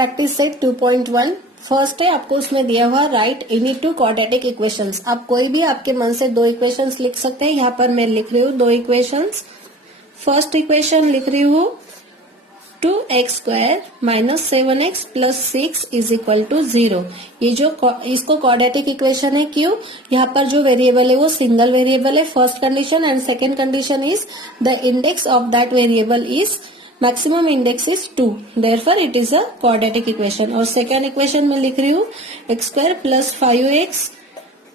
Practice set 2.1 first है, आपको उसमें दिया हुआ right any two quadratic equations. आप कोई भी आपके मन से दो इक्वेशंस लिख सकते हैं। यहाँ पर मैं लिख रही हूँ दो इक्वेशंस। फर्स्ट इक्वेशन लिख रही हूँ 2x² minus 7x plus 6 is equal to 0। ये जो इसको क्वाड्रेटिक इक्वेशन है, क्यों? यहाँ पर जो वेरिएबल है वो सिंगल वेरिएबल है, first condition, and second condition is the index of that variable is maximum index is 2, therefore it is a quadratic equation. और सेकेंड इक्वेशन में लिख रही हूँ x² plus 5x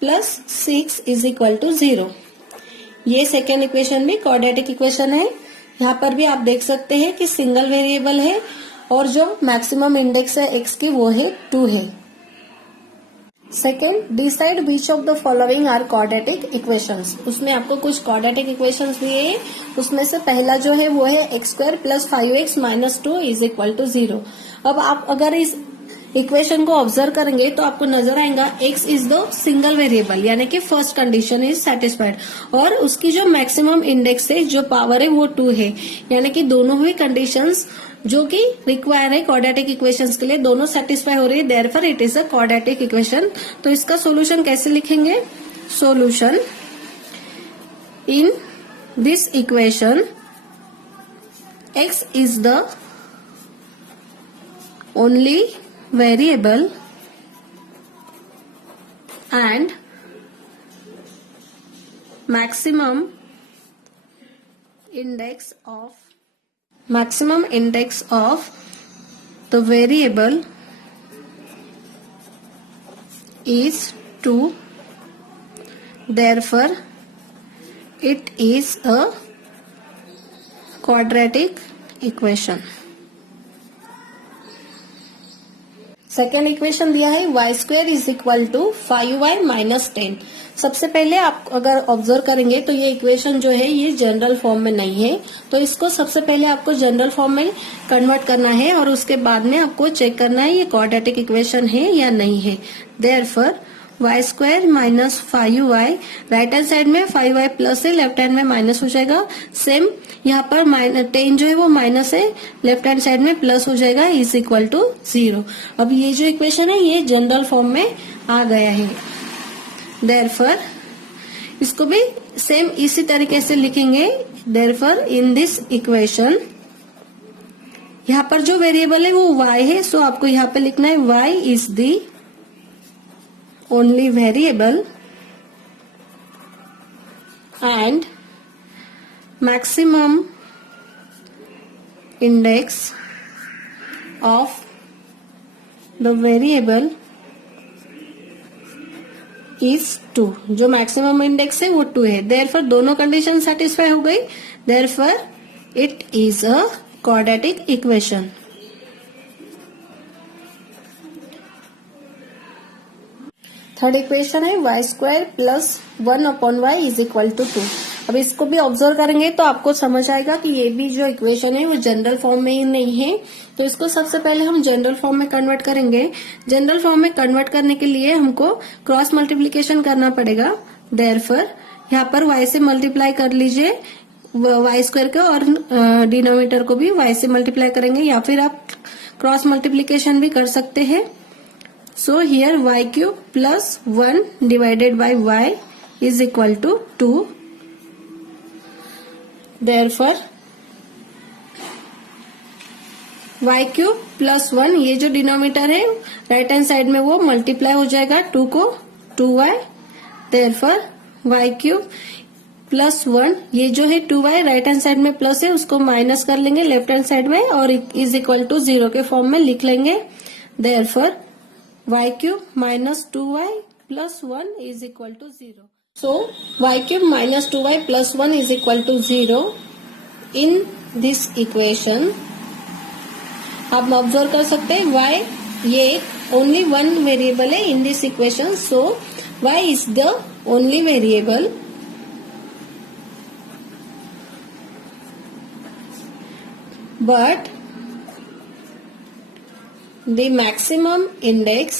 plus 6 is equal to 0। ये second equation भी quadratic equation है। यहाँ पर भी आप देख सकते हैं कि सिंगल वेरिएबल है और जो मैक्सिमम इंडेक्स है x की वो है 2 है। Second, decide which of the following are quadratic equations. उसमें आपको कुछ क्वाड्रेटिक इक्वेशंस दिए हैं, उसमें से पहला जो है वो है x² plus 5x minus 2 is equal to 0। अब आप अगर इस इक्वेशन को ऑब्जर्व करेंगे तो आपको नजर आएगा x is the single variable, यानी कि फर्स्ट कंडीशन इज सेटिस्फाइड, और उसकी जो मैक्सिमम इंडेक्स है, जो पावर है वो 2 है, यानी कि दोनों ही कंडीशंस जो कि रिक्वायर है क्वाड्रेटिक इक्वेशंस के लिए, दोनों सेटिस्फाई हो रही है, therefore it is a quadratic equation. तो इसका सॉल्यूशन कैसे लिखेंगे? Solution in this equation x is the only variable and maximum index of the variable is 2, therefore it is a quadratic equation। Second equation दिया है y² is equal to 5y minus 10। सबसे पहले आप अगर observe करेंगे तो ये equation जो है ये जनरल फॉर्म में नहीं है, तो इसको सबसे पहले आपको जनरल फॉर्म में कन्वर्ट करना है और उसके बाद में आपको चेक करना है ये क्वाड्रेटिक इक्वेशन है या नहीं है। Therefore y² minus 5y, right hand side में 5y प्लस है, लेफ्ट हैंड में माइनस हो जाएगा। सेम यहाँ पर 10 जो है वो माइनस है, लेफ्ट हैंड साइड में प्लस हो जाएगा, इज इक्वल टू 0। अब ये जो इक्वेशन है ये जनरल फॉर्म में आ गया है। देयरफॉर इसको भी सेम इसी तरीके से लिखेंगे। देयरफॉर इन दिस इक्वेशन यहाँ पर जो वेरिएबल है वो y है, सो आपको यहाँ पे लिखना है y is the only variable and maximum index of the variable is 2। जो मैक्सिमम इंडेक्स है वो 2 है, देयरफॉर दोनों कंडीशन सेटिस्फाई हो गई, therefore it is a quadratic equation. Third equation है y² plus 1/y is equal to 2। अब इसको भी ऑब्जर्व करेंगे तो आपको समझ आएगा कि ये भी जो इक्वेशन है वो जनरल फॉर्म में ही नहीं है, तो इसको सबसे पहले हम जनरल फॉर्म में कन्वर्ट करेंगे। जनरल फॉर्म में कन्वर्ट करने के लिए हमको क्रॉस मल्टीप्लीकेशन करना पड़ेगा। देयरफॉर यहाँ पर y से मल्टीप्लाई कर लीजिए y² को, और डिनोमिनेटर को भी y से मल्टीप्लाई करेंगे, या फिर आप क्रॉस मल्टीप्लीकेशन भी कर सकते हैं। So here y³ plus 1 divided by y is equal to 2. Therefore y³ plus 1, ये जो डिनोमिनेटर है राइट हैंड साइड में वो मल्टीप्लाई हो जाएगा 2 को 2y। Therefore y³ प्लस 1, ये जो है 2y राइट हैंड साइड में प्लस है उसको माइनस कर लेंगे लेफ्ट हैंड साइड में और इज इक्वल टू 0 के फॉर्म में लिख लेंगे। Therefore y³ minus 2y plus 1 is equal to 0. So y³ minus 2y plus 1 is equal to 0. In this equation आप ऑब्जर्व कर सकते हैं y ये only one variable है in this equation, so y is the only variable but the maximum index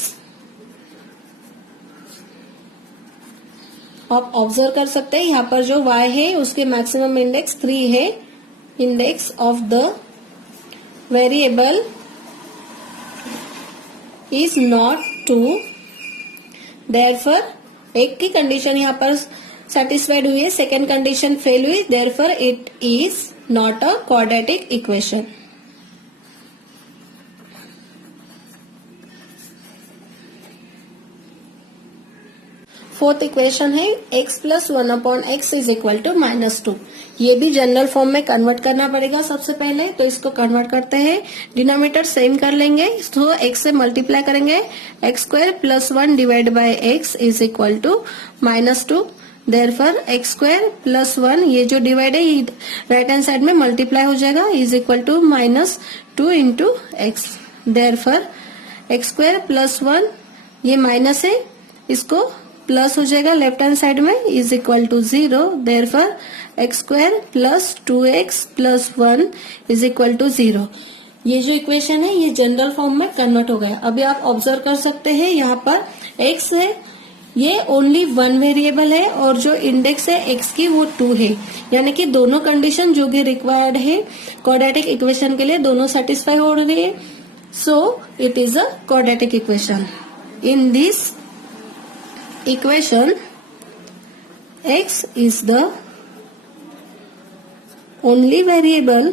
आप observe कर सकते हैं यहाँ पर जो y है उसके मैक्सिमम इंडेक्स 3 है। Index of the variable is not two, therefore एक की कंडीशन यहाँ पर सेटिस्फाइड हुई है, सेकेंड कंडीशन फेल हुई, therefore it is not a quadratic equation. Fourth equation है x plus 1/x is equal to -2। ये भी जनरल फॉर्म में कन्वर्ट करना पड़ेगा सबसे पहले, तो इसको कन्वर्ट करते हैं। डिनोमिनेटर सेम कर लेंगे, तो x से मल्टीप्लाई करेंगे, x² plus 1 divide by x is equal to -2। Therefore x² plus 1 ये जो डिवाइड है ये राइट हैंड साइड में मल्टीप्लाई हो जाएगा, is equal to -2 into x। Therefore x² plus 1 ये माइनस है, इसको प्लस हो जाएगा लेफ्ट हैंड साइड में, is equal to 0। Therefore x² plus 2x plus 1 is equal to 0। ये जो इक्वेशन है ये जनरल फॉर्म में कन्वर्ट हो गया। अभी आप ऑब्जर्व कर सकते हैं यहाँ पर x है, ये ओनली वन वेरिएबल है, और जो इंडेक्स है x की वो 2 है, यानी कि दोनों कंडीशन जो भी रिक्वायर्ड है क्वाड्रेटिक इक्वेशन के लिए दोनों सेटिस्फाई हो रही है। So it is a quadratic equation. In this equation x is the only variable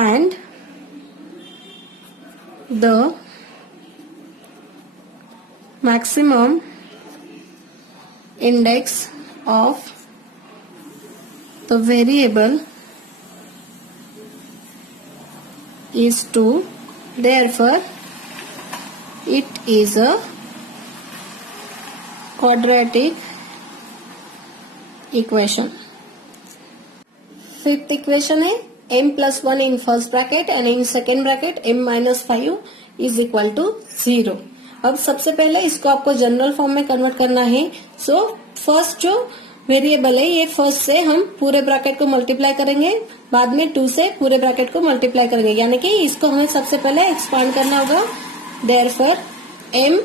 and the maximum index of the variable is 2. Therefore, it is a quadratic equation. Fifth equation है m plus 1 in first bracket and in second bracket m minus 5 is equal to 0. अब सबसे पहले इसको आपको general form में convert करना है। So first जो वेरिएबल है ये फर्स्ट से हम पूरे ब्रैकेट को मल्टीप्लाई करेंगे, बाद में 2 से पूरे ब्रैकेट को मल्टीप्लाई करेंगे, यानी कि इसको हमें सबसे पहले एक्सपांड करना होगा। Therefore m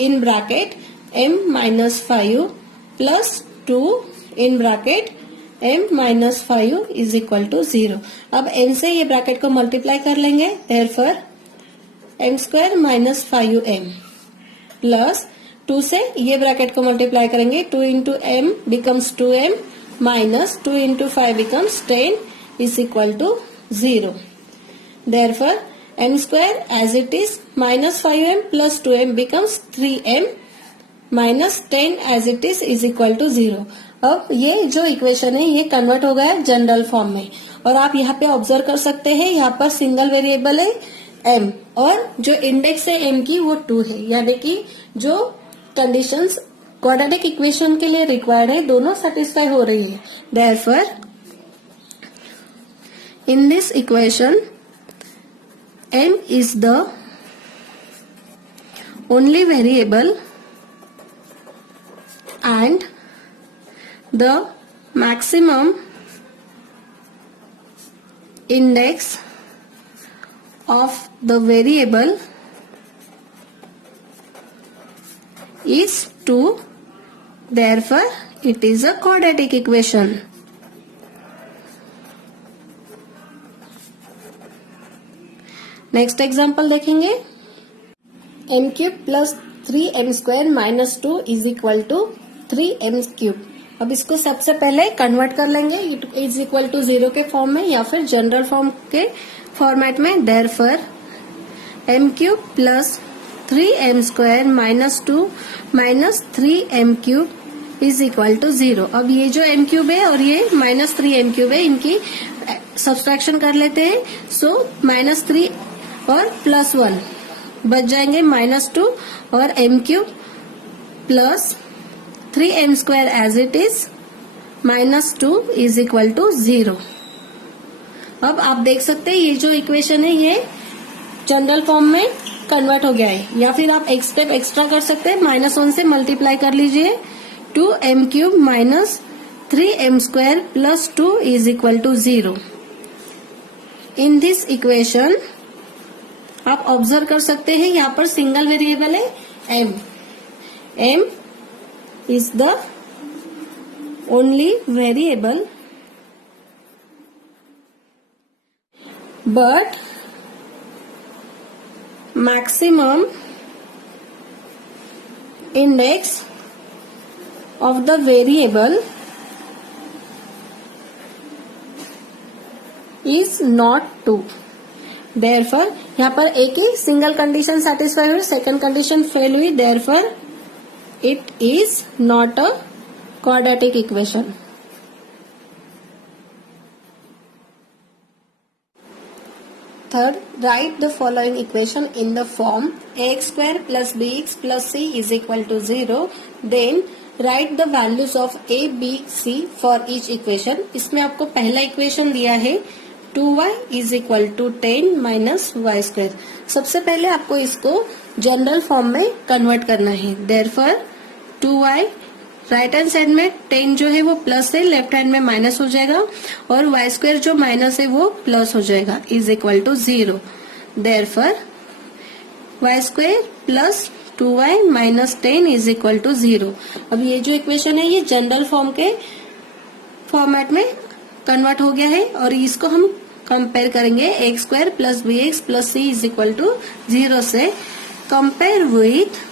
in bracket m minus 5 plus 2 in bracket m minus 5 is equal to 0। अब n से ये ब्रैकेट को मल्टीप्लाई कर लेंगे, therefore m² minus 5m plus 2 से ये ब्रैकेट को मल्टीप्लाई करेंगे, 2 into m becomes 2m minus 2 into 5 becomes 10 is equal to 0। Therefore m² as it is minus 5m plus 2m becomes 3m minus 10 as it is equal to 0। अब ये जो equation है ये convert हो गया general form में, और आप यहाँ पे ऑब्जर्व कर सकते हैं यहाँ पर सिंगल वेरिएबल है m और जो इंडेक्स है m की वो 2 है, यानी कि जो कंडीशंस क्वाड्रेटिक इक्वेशन के लिए रिक्वायर्ड है दोनों सेटिस्फाई हो रही है। Therefore in this equation m is the only variable and the maximum index of the variable is 2. Therefore, it is a quadratic equation. Next example देखेंगे। m³ plus 3m² minus 2 is equal to 3m³। अब इसको सबसे पहले convert कर लेंगे is equal to 0 के form में या फिर जनरल फॉर्म के फॉर्मेट में। Therefore m³ plus 3m² minus 2 minus 3m³ is equal to 0। अब ये जो m³ है और ये माइनस 3m³ है, इनकी सब्सट्रैक्शन कर लेते हैं। सो माइनस 3 और प्लस 1 बच जाएंगे -2 और m³ plus 3m² as it is -2 is equal to 0। अब आप देख सकते हैं ये जो इक्वेशन है ये जनरल फॉर्म में कन्वर्ट हो गया है, या फिर आप एक स्टेप एक्स्ट्रा कर सकते हैं, -1 से मल्टीप्लाई कर लीजिए। 2m³ minus 3m² plus 2 is equal to 0। In this equation आप ऑब्जर्व कर सकते हैं यहाँ पर सिंगल वेरिएबल है m is the only variable but maximum index of the variable is not 2. therefore यहाँ पर एक ही सिंगल कंडीशन सेटिस्फाई हुई, सेकंड कंडीशन फेल हुई, therefore it is not a quadratic equation. Third, write the following equation in the form ax square plus bx plus c is equal to 0. Then write the values of a, b, c for each equation. इसमें आपको पहला equation दिया है 2y is equal to 10 minus y square. सबसे पहले आपको इसको general form में कन्वर्ट करना है. Therefore 2y right hand side में 10 जो है वो प्लस है, लेफ्ट हैंड में माइनस हो जाएगा, और y स्क्वायर जो माइनस है वो प्लस हो जाएगा, is equal to 0. Therefore y square plus 2y minus 10 is equal to 0. अब ये जो इक्वेशन है ये जनरल फॉर्म के फॉर्मेट में कन्वर्ट हो गया है, और इसको हम कंपेयर करेंगे x square plus b x plus c is equal to 0 से. Compare with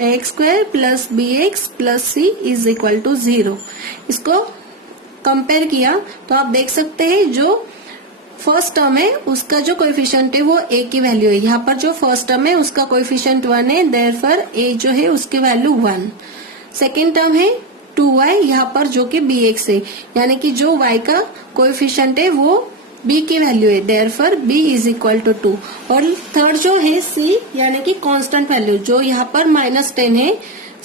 x square plus b x plus c is equal to 0. इसको कंपेयर किया तो आप देख सकते हैं जो फर्स्ट टर्म है उसका जो कोएफिशिएंट है वो a की वैल्यू है. यहाँ पर जो फर्स्ट टर्म है उसका कोएफिशिएंट 1 है, देयरफॉर a जो है उसकी वैल्यू 1. सेकेंड टर्म है 2y यहाँ पर जो कि bx है, यानी कि जो y का कोएफिशिएंट है वो b की वैल्यू है, therefore b is equal to 2. और थर्ड जो है c यानी कि कांस्टेंट वैल्यू जो यहाँ पर -10 है,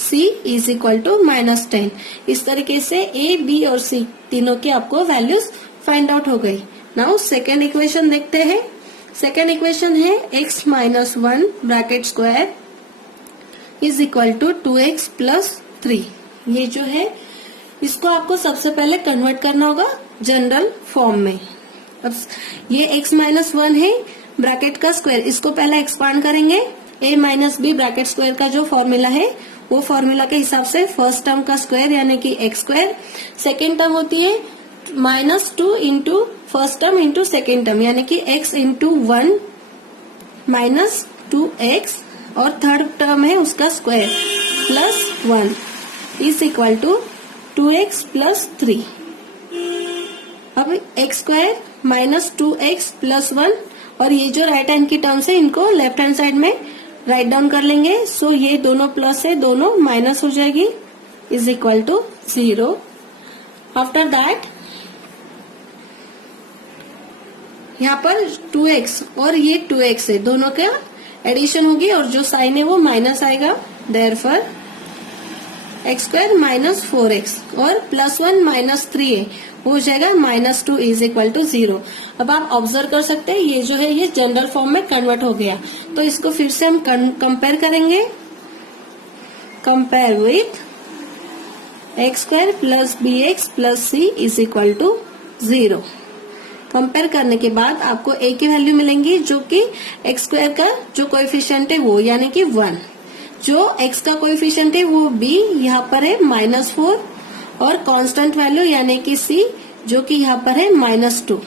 c इज इक्वल टू -10. इस तरीके से a, b और c तीनों की आपको वैल्यूज फाइंड आउट हो गई. नाउ सेकेंड इक्वेशन देखते हैं. सेकेंड इक्वेशन है x minus 1 bracket square is equal to 2x plus 3. ये जो है इसको आपको सबसे पहले कन्वर्ट करना होगा जनरल फॉर्म में. अब ये x माइनस 1 है ब्रैकेट का स्क्वायर, इसको पहले एक्सपांड करेंगे. a minus b bracket square का जो फॉर्मूला है वो फॉर्मूला के हिसाब से फर्स्ट टर्म का स्क्वायर यानी कि x स्क्वायर, सेकेंड टर्म होती है -2 into first term into second term यानी कि x इंटू 1 माइनस 2x, और थर्ड टर्म है उसका square plus 1 is equal to 2x plus 3. अब x square minus 2x plus 1, और ये जो राइट हैंड की टर्म्स है इनको लेफ्ट हैंड साइड में राइट डाउन कर लेंगे. सो ये दोनों प्लस है, दोनों माइनस हो जाएगी, is equal to 0. After that यहाँ पर 2x और ये 2x है, दोनों का एडिशन होगी और जो साइन है वो माइनस आएगा. Therefore x square minus 4x और प्लस 1 माइनस 3 है, वो हो जाएगा -2 इज इक्वल टू 0. अब आप ऑब्जर्व कर सकते हैं ये जो है ये जनरल फॉर्म में कन्वर्ट हो गया. तो इसको फिर से हम कंपेयर करेंगे. Compare with x square plus b x plus c is equal to 0. Compare करने के बाद आपको a की वैल्यू मिलेंगी जो कि एक्स स्क्वायर का जो कोएफिशिएंट है वो यानी कि 1, जो x का कोएफिशिएंट है वो b यहाँ पर है -4, और कांस्टेंट वैल्यू यानी कि c जो कि यहाँ पर है -2.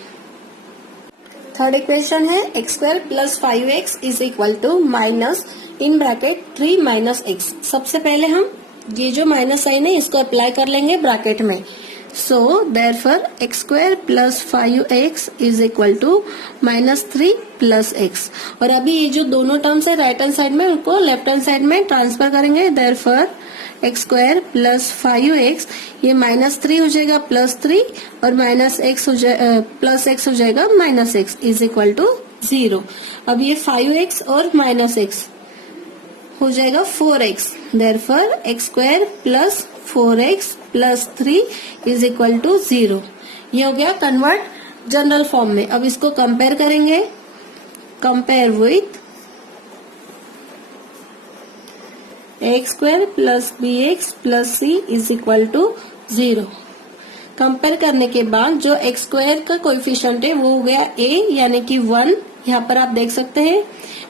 थर्ड इक्वेशन है x square plus 5x is equal to minus in bracket 3 minus x. सबसे पहले हम ये जो माइनस साइन है इसको अप्लाई कर लेंगे ब्रैकेट में. So therefore x square plus 5x is equal to -3 plus x. और अभी ये जो दोनों टर्म्स है राइट हैंड साइड में उनको लेफ्ट हैंड साइड में ट्रांसफर करेंगे. Therefore x square plus 5x ये -3 हो जाएगा +3, और प्लस x हो जाएगा -x इज इक्वल टू 0. अब ये 5x और -x हो जाएगा 4x. Therefore x square plus 4x plus 3 is equal to 0. ये हो गया कन्वर्ट जनरल फॉर्म में. अब इसको कंपेयर करेंगे. Compare with x square plus b x plus c is equal to 0. Compare करने के बाद जो एक्स स्क्वायर का कोएफिशिएंट है वो हो गया a यानी कि 1, यहाँ पर आप देख सकते हैं.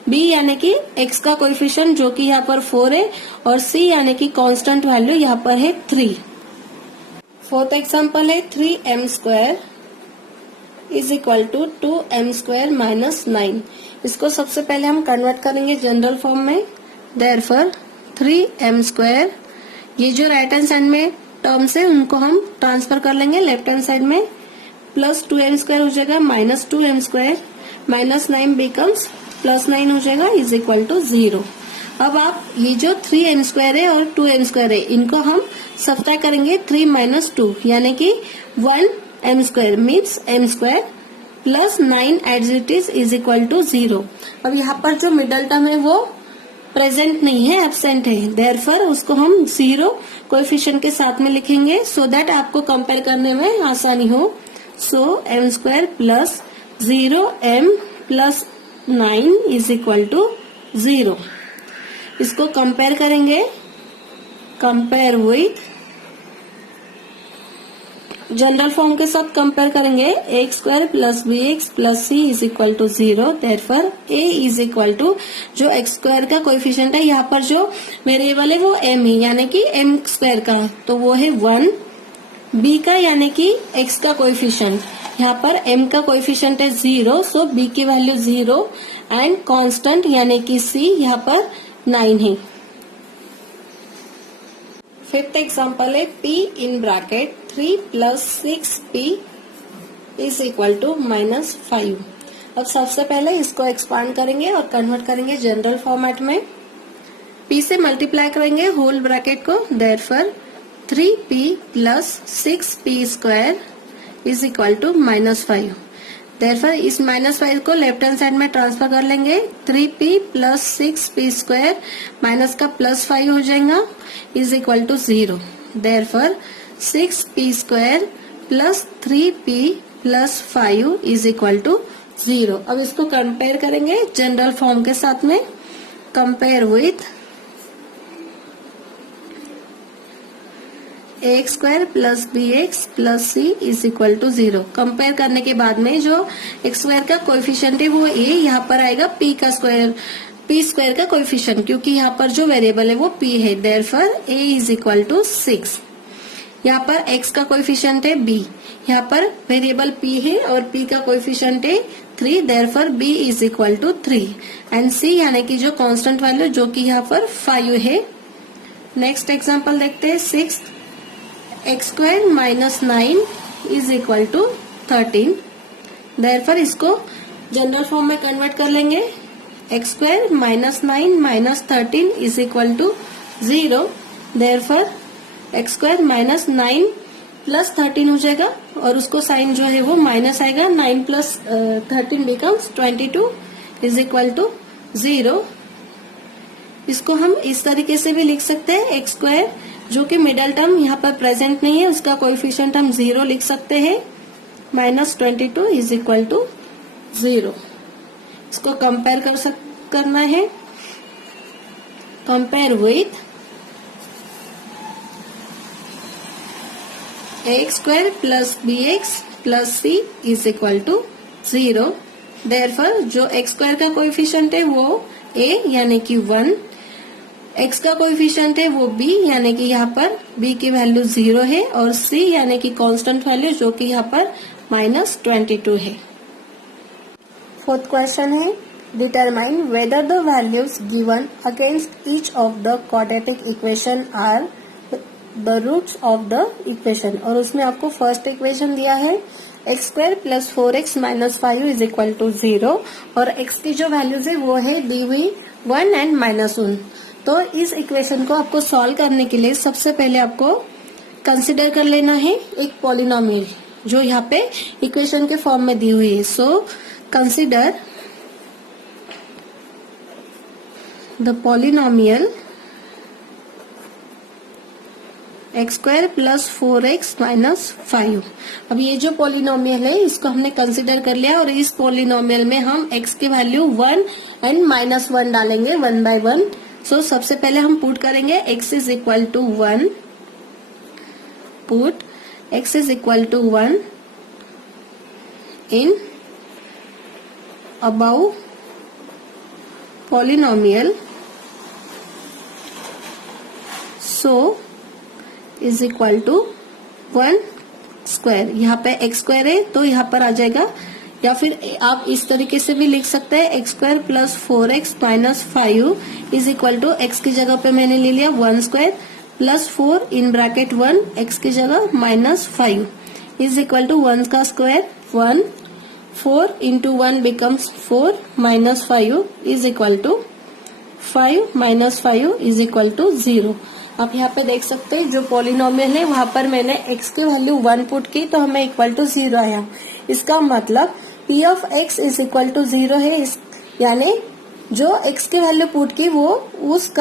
b यानी कि x का कोएफिशिएंट जो कि यहाँ पर 4 है, और c यानी कि कांस्टेंट वैल्यू यहाँ पर है 3. फोर्थ एग्जाम्पल है 3m² is equal to 2m² minus 9। इसको सबसे पहले हम कन्वर्ट करेंगे जनरल फॉर्म में। देयरफॉर 3m², ये जो राइट हैंड साइड में टर्म्स है उनको हम ट्रांसफर कर लेंगे लेफ्ट हैंड साइड में, प्लस 2m² हो जाएगा minus 2m², minus 9 becomes plus 9 हो जाएगा इज इक्वल टू 0। अब आप ये जो 3m² है और 2m² है इनको हम सब्ट्रैक्ट करेंगे 3 माइनस 2 यानी कि 1m² means m² plus 9 as it is equal to 0। अब यहाँ पर जो मिडल टर्म है वो प्रेजेंट नहीं है, एब्सेंट है। देयरफॉर उसको हम 0 कोएफिशिएंट के साथ में लिखेंगे सो दैट आपको कंपेयर करने में आसानी हो। So m² plus 0m plus 9 is equal to 0। इसको कंपेयर करेंगे, कंपेयर विथ जनरल फॉर्म के साथ कंपेयर करेंगे a² plus bx plus c is equal to 0। Therefore a is equal to जो x² का कोएफिशिएंट है, यहाँ पर जो वेरिएबल है वो m है यानी कि m² का, तो वो है 1। b का यानी कि x का कोएफिशिएंट, यहाँ पर m का कोएफिशिएंट है 0, सो b की वैल्यू 0 एंड कांस्टेंट यानी कि c यहाँ पर 9 है। फिफ्थ एग्जाम्पल है p in bracket 3 plus 6p is equal to minus 5। अब सबसे पहले इसको एक्सपांड करेंगे और कन्वर्ट करेंगे जनरल फॉर्मेट में। p से मल्टीप्लाई करेंगे होल ब्रैकेट को, therefore 3p plus 6p² is equal to minus 5। Therefore इस माइनस 5 को लेफ्ट हैंड साइड में ट्रांसफर कर लेंगे। 3p प्लस 6p² माइनस का प्लस 5 हो जाएगा is equal to 0। Therefore 6p² plus 3p plus 5 is equal to 0। अब इसको कंपेयर करेंगे जनरल फॉर्म के साथ में। Compare with ax² plus bx plus c is equal to 0। Compare करने के बाद में जो x² का कोएफिशिएंट है वो a, यहाँ पर आएगा p² का कोएफिशिएंट, क्योंकि यहाँ पर जो वेरिएबल है वो p है। Therefore a is equal to 6। यहाँ पर x का कोएफिशिएंट है b, यहाँ पर वेरिएबल p है और p का कोएफिशिएंट है 3। Therefore b is equal to 3 and c यानी कि जो कांस्टेंट वैल्यू जो कि यहाँ पर 5 है। नेक्स्ट एग्जांपल देखते हैं 6। x² minus 9 is equal to 13। Therefore इसको जनरल फॉर्म में कन्वर्ट कर लेंगे। x² minus 9 minus 13 is equal to 0। Therefore x² minus 9 plus 13 हो जाएगा और उसको साइन जो है वो माइनस आएगा। 9 plus 13 becomes 22 is equal to 0। इसको हम इस तरीके से भी लिख सकते हैं। x² जो कि मिडल टर्म यहाँ पर प्रेजेंट नहीं है, उसका कोएफिशिएंट हम 0 लिख सकते हैं। Minus 22 is equal to 0। इसको कंपेयर करना है। Compare with ax² plus bx plus c is equal to 0। Therefore जो x² का कोएफिशिएंट है वो a यानी कि 1, x का कोएफिशिएंट है वो b यानी कि यहाँ पर b की वैल्यू 0 है और c यानी कि कांस्टेंट वैल्यू जो कि यहाँ पर माइनस 22 है। फोर्थ क्वेश्चन है determine whether the values given against each of the quadratic equation are the roots of the equation. और उसमें आपको फर्स्ट इक्वेशन दिया है x² plus 4x minus 5 is equal to 0 और x की जो वैल्यूज है वो है दी हुई 1 एंड माइनस 1। तो इस इक्वेशन को आपको सॉल्व करने के लिए सबसे पहले आपको कंसिडर कर लेना है एक पॉलिनोमियल जो यहाँ पे इक्वेशन के फॉर्म में दी हुई है। So consider the polynomial x² plus 4x minus 5। अब ये जो पॉलिनोमियल है इसको हमने कंसिडर कर लिया और इस पॉलिनोमियल में हम x की वैल्यू 1 एंड माइनस 1 डालेंगे 1 बाय 1। सो सबसे पहले हम पुट करेंगे x is equal to 1, put x is equal to 1 in above polynomial, so is equal to 1 square, यहाँ पे x स्क्वायर है तो यहाँ पर आ जाएगा, या फिर आप इस तरीके से भी लिख सकते हैं x square plus 4x minus 5 is equal to x की जगह पे मैंने ले लिया 1 square plus 4 in bracket 1 x की जगह माइनस 5 इज इक्वल टू 1 का square 1, 4 into 1 becomes 4 minus 5 is equal to 5 minus 5 is equal to 0। आप यहाँ पे देख सकते हैं जो पॉलिनोमियल है वहां पर मैंने x की वैल्यू 1 पुट की तो हमें इक्वल टू 0 आया। इसका मतलब p of x is equal to 0 है, यानी जो x की वैल्यू पुट की वो उस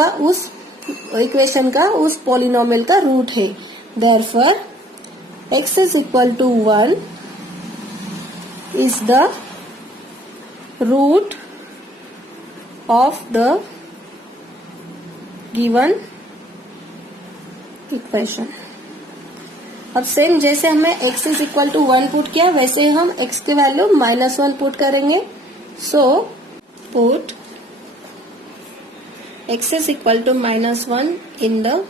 इक्वेशन का उस पॉलिनोमियल का रूट है। Therefore x is equal to 1 is the root of the given equation. अब सेम जैसे हमें x is equal to 1 put किया वैसे हम x की वैल्यू -1 पुट करेंगे। So put x is equal to -1 in the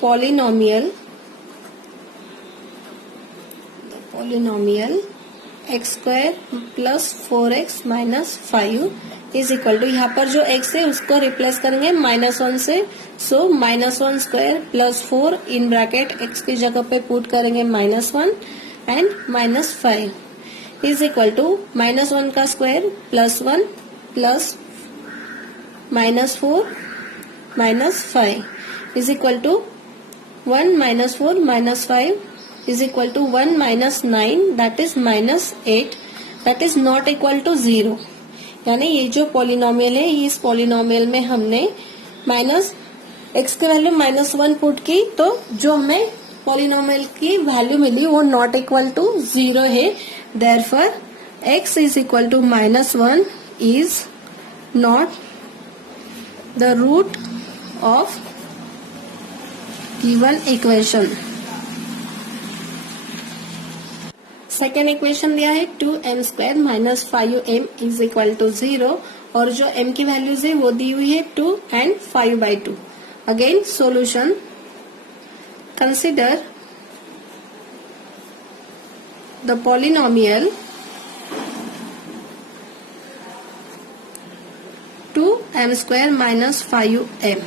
polynomial x square plus 4x minus 5 is equal to, यहाँ पर जो x है उसको रिप्लेस करेंगे -1 से, सो -1 square plus 4 in bracket x की जगह पे पुट करेंगे -1 एंड -5 इज इक्वल टू -1 का square plus 1 plus -4 -5 is equal to 1 -4 -5 is equal to 1 minus 9 that is minus 8 that is not equal to 0। यानी ये जो पॉलिनोमियल है इस पॉलिनोमियल में हमने माइनस x की वैल्यू -1 पुट की तो जो हमें पॉलिनोमियल की वैल्यू मिली वो नॉट इक्वल टू 0 है। Therefore x is equal to -1 is not the root of given equation. Second equation दिया है 2m square minus 5m is equal to 0 और जो m की वैल्यूज है वो दी हुई है 2 and 5/2। Again solution, consider the polynomial 2m square minus 5m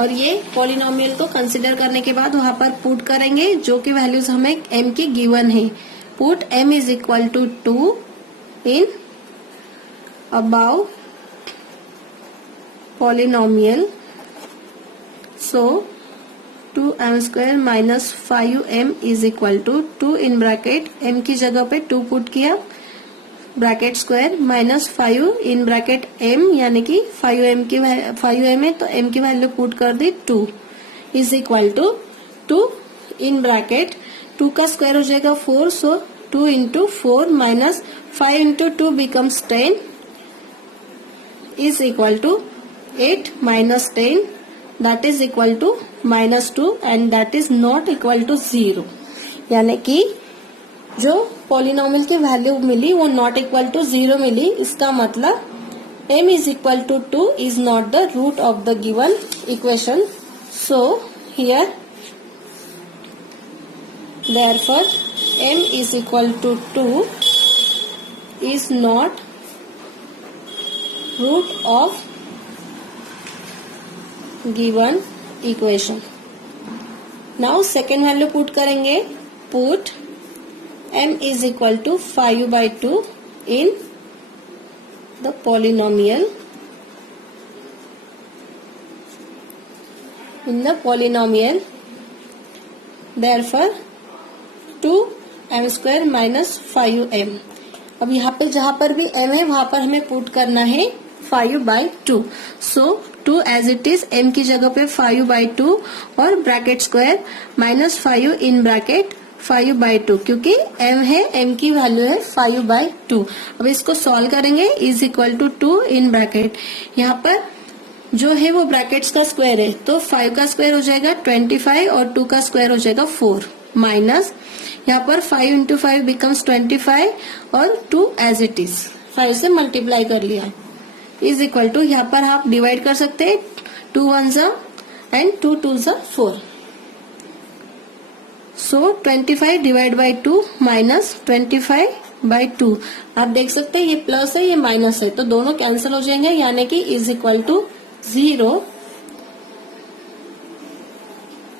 और ये पॉलिनोमियल को कंसिडर करने के बाद वहां पर पुट करेंगे जो कि वैल्यूज हमें m की गिवन है। Put m is equal to 2 in above polynomial, so 2m square minus 5m is equal to 2 in bracket m की जगह पे 2 पुट किया bracket square minus 5 in bracket m यानी कि 5m है तो m की वैल्यू पुट कर दी 2 is equal to 2 in bracket 2 का स्क्वायर हो जाएगा 4, so 2 into 4 minus 5 into 2 becomes 10 is equal to 8 minus 10 that is equal to -2 and that is not equal to 0। यानी कि जो पॉलिनोमियल की वैल्यू मिली वो नॉट इक्वल टू 0 मिली। इसका मतलब m is equal to 2 is not the root of the given equation. So here therefore m is equal to 2 is not root of given equation। now second value put करेंगे, put m is equal to 5/2 in the polynomial therefore 2m square minus 5m। अब यहाँ पे जहां पर भी m है वहां पर हमें पुट करना है 5/2, सो 2 एज इट इज m की जगह पे 5/2 और ब्रैकेट स्क्वायर -5 इन ब्रैकेट 5/2 क्योंकि m है, m की वैल्यू है 5/2। अब इसको सॉल्व करेंगे is equal to 2 in bracket, यहाँ पर जो है वो ब्रैकेट्स का स्क्वायर है तो 5 का स्क्वायर हो जाएगा 25 और 2 का स्क्वायर हो जाएगा 4 माइनस यहाँ पर 5 इंटू 5 बिकम्स 25 और 2 एज इट इज 5 से मल्टीप्लाई कर लिया इज इक्वल टू, यहाँ पर आप डिवाइड कर सकते हैं 2 1 and 2 2 4 so 25 divide by 2 minus 25/2। आप देख सकते हैं ये प्लस है ये माइनस है, तो दोनों कैंसिल हो जाएंगे, यानी कि is equal to 0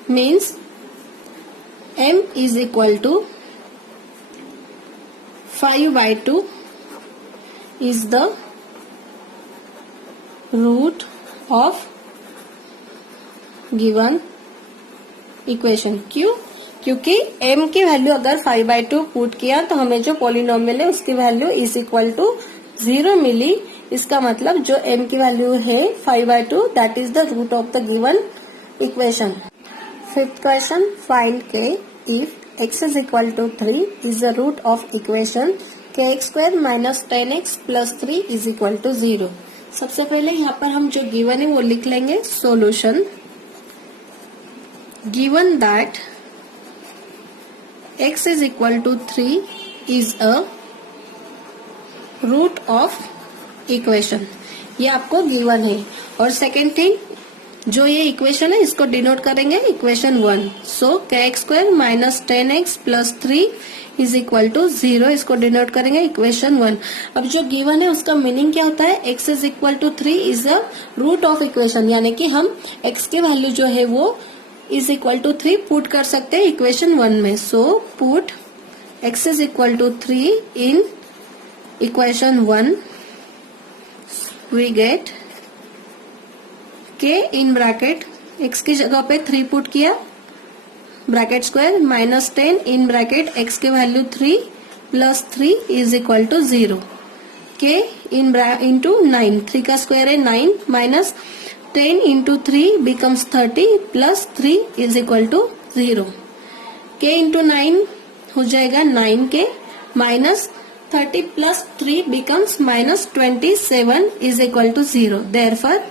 means m is equal to 5/2 is the root of given equation. क्यों? क्योंकि m की वैल्यू अगर 5/2 पुट किया तो हमें जो पॉलिनोमियल है उसकी वैल्यू इज इक्वल टू 0 मिली। इसका मतलब जो m की वैल्यू है 5/2 that is the root of the given equation. Fifth question, find k if x is equal to 3 is the root of equation kx square minus 10x plus 3 is equal to 0। सबसे पहले यहाँ पर हम जो given है वो लिख लेंगे। Solution, given that x is equal to 3 is a root of equation, ये आपको गिवन है। और सेकेंड थिंग, जो ये इक्वेशन है इसको डिनोट करेंगे equation 1। So kx square minus 10x plus 3 is equal to 0, इसको डिनोट करेंगे इक्वेशन 1। अब जो गिवन है उसका मीनिंग क्या होता है? x is equal to 3 is a root of equation, यानी कि हम x की वैल्यू जो है वो इज इक्वल टू 3 पुट कर सकते हैं इक्वेशन 1 में। So put x is equal to 3 in equation 1, we get k in bracket x की जगह पे 3 पुट किया, bracket square minus 10 in bracket x की value 3 plus 3 is equal to 0। k into 9, 3 का स्क्वायर है 9 minus 10 into 3 becomes 30 plus 3 is equal to 0। k into 9 हो जाएगा 9k minus 30 plus 3 becomes minus 27 is equal to 0। Therefore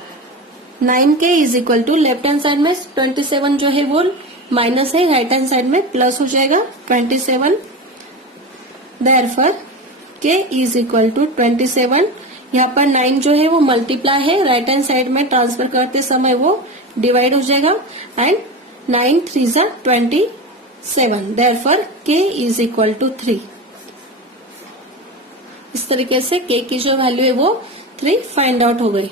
9k is equal to left hand side में 27 जो है वो minus है, right hand side में प्लस हो जाएगा 27। Therefore k is equal to 27। यहाँ पर 9 जो है वो मल्टीप्लाई है, राइट हैंड साइड में ट्रांसफर करते समय वो डिवाइड हो जाएगा एंड 9 3 जा 27। Therefore k is equal to 3। इस तरीके से k की जो वैल्यू है वो 3 फाइंड आउट हो गई।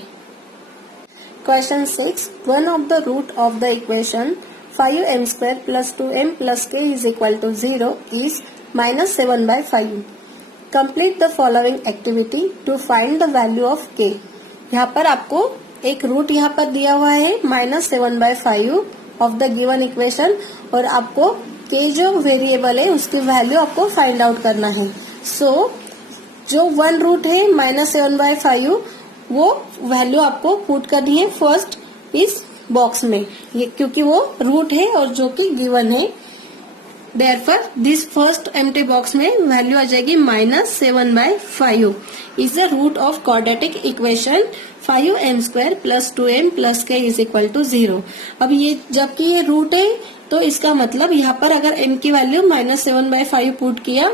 Question 6. One of the root of the equation 5m square plus 2m plus k is equal to 0 is minus 7/5. Complete the following activity to find the value of k. यहाँ पर आपको एक root यहाँ पर दिया हुआ है -7/5 of the given equation और आपको k जो वेरिएबल है उसकी वैल्यू आपको फाइंड आउट करना है। So जो वन रूट है -7/5 वो वैल्यू आपको पुट करनी है फर्स्ट इस बॉक्स में, ये क्योंकि वो रूट है और जो कि गिवन है। Therefore this first empty box में वैल्यू आ जाएगी -7/5 is the root of quadratic equation 5m square plus 2m plus k is equal to 0। अब ये जबकि ये रूट है तो इसका मतलब यहाँ पर अगर m की वैल्यू -7/5 पुट किया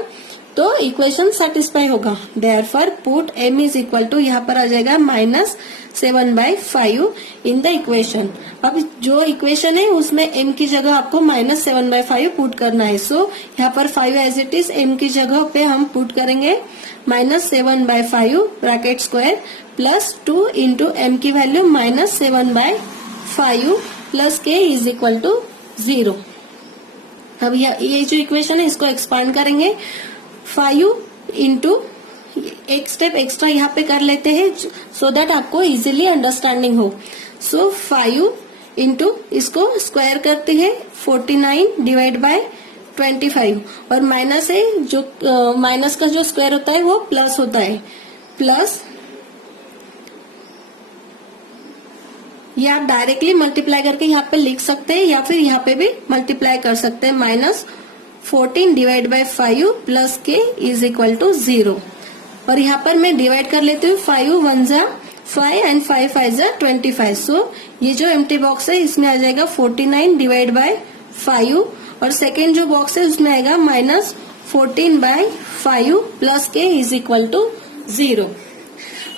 तो इक्वेशन सेटिस्फाई होगा। Therefore put m is equal to यहाँ पर आ जाएगा -7/5 इन द इक्वेशन। अब जो इक्वेशन है उसमें m की जगह आपको -7/5 पुट करना है। सो यहाँ पर 5 एज इट इज m की जगह पे हम पुट करेंगे -7/5 bracket square plus 2 into m की value -7/5 plus k is equal to 0। अब ये जो इक्वेशन है इसको एक्सपांड करेंगे 5 इंटू एक स्टेप एक्स्ट्रा यहाँ पे कर लेते हैं सो दैट आपको इजीली अंडरस्टैंडिंग हो। सो 5 इंटू इसको स्क्वायर करते हैं 49 डिवाइड बाय 25 और माइनस है जो माइनस का जो स्क्वायर होता है वो प्लस होता है, प्लस ये आप डायरेक्टली मल्टीप्लाई करके यहाँ पे लिख सकते हैं या फिर यहाँ पे भी मल्टीप्लाई कर सकते हैं। -14 divide by 5 plus k is equal to 0 और यहाँ पर मैं डिवाइड कर लेती हूँ 5 1 जा 5 एंड 5 5 जा 25। सो ये जो एम्प्टी बॉक्स है इसमें आ जाएगा 49 डिवाइड बाय 5 और सेकेंड जो बॉक्स है उसमें आएगा -14/5 plus k is equal to 0।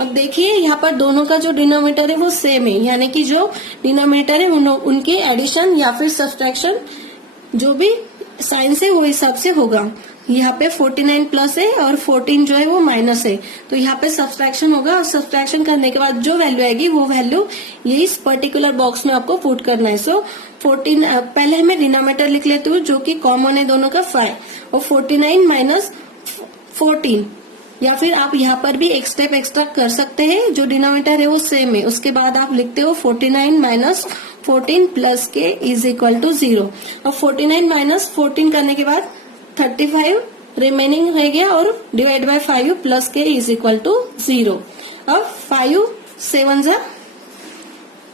अब देखिए यहाँ पर दोनों का जो डिनोमिनेटर है वो सेम है, यानी कि जो डिनोमिनेटर है उनके एडिशन या फिर सब्सट्रैक्शन जो भी साइन से वो हिसाब से होगा। यहाँ पे 49 प्लस है और 14 जो है वो माइनस है, तो यहाँ पे सब्सट्रैक्शन होगा और सब्सट्रैक्शन करने के बाद जो वैल्यू आएगी वो वैल्यू ये इस पर्टिकुलर बॉक्स में आपको पुट करना है। सो 14 पहले मैं डिनोमिनेटर लिख लेती हूँ जो कि कॉमन है दोनों का 5, और 49 माइनस 14, या फिर आप यहाँ पर भी एक स्टेप एक्स्ट्रा कर सकते हैं, जो डिनोमिनेटर है वो सेम है। उसके बाद आप लिखते हो 49 माइनस 14 प्लस के इज इक्वल टू 0, और 49 माइनस 14 करने के बाद 35 रिमेनिंग रह गया और डिवाइड बाय 5 प्लस के इज इक्वल टू 0। अब 5 7 जा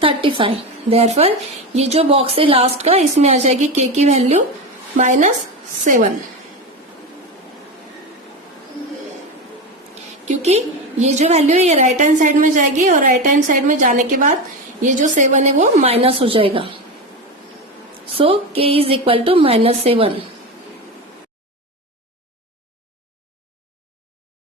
35, देयरफॉर ये जो बॉक्स है लास्ट का, इसमें आ जाएगी के की वैल्यू -7, क्योंकि ये जो वैल्यू है ये राइट हैंड साइड में जाएगी और राइट हैंड साइड में जाने के बाद ये जो 7 है वो माइनस हो जाएगा। सो के इज इक्वल टू -7।